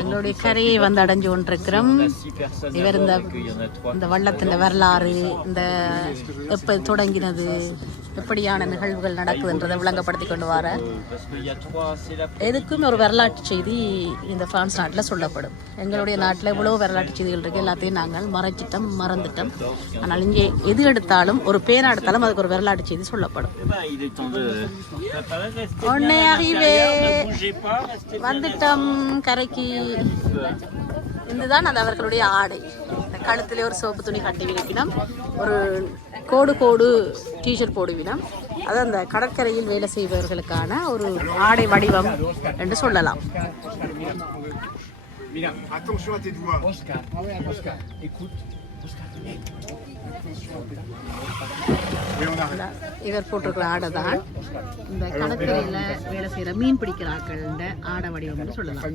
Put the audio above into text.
எங்களுடைய கரையை வந்து அடைஞ்சு கொண்டிருக்கிறோம். இவர் இந்த வள்ளத்தின் வரலாறு, இந்த எப்போ தொடங்கினது, எப்படியான நிகழ்வுகள் நடக்குதுன்றதை விளங்கப்படுத்தி கொண்டு வர எதுக்கும் ஒரு வரலாற்று செய்தி இந்த பிரான்ஸ் நாட்டில் சொல்லப்படும். எங்களுடைய நாட்டில் இவ்வளவு வரலாற்று செய்திகள் இருக்கு, எல்லாத்தையும் நாங்கள் மறந்துட்டோம். ஆனால் இங்கே எது எடுத்தாலும் ஒரு பேனா எடுத்தாலும் அதுக்கு ஒரு வரலாற்று செய்தி சொல்லப்படும். வந்துட்டோம் கரைக்கு. இதுதான் அது அவர்களுடைய ஆடை. இந்த கழுத்திலே ஒரு சோப்பு துணி கட்டி விரிப்பினம், ஒரு கோடு டிஷர்ட் போடுவினம். அது அந்த கடற்கரையில் வேலை செய்பவர்களுக்கான ஒரு ஆடை வடிவம் என்று சொல்லலாம். இவர் போட்டிருக்கிற ஆடை தான் இந்த கடற்கரையில் வேலை செய்கிற மீன் பிடிக்கிற ஆட்கள் ஆடை வடிவம்னு சொல்லலாம்.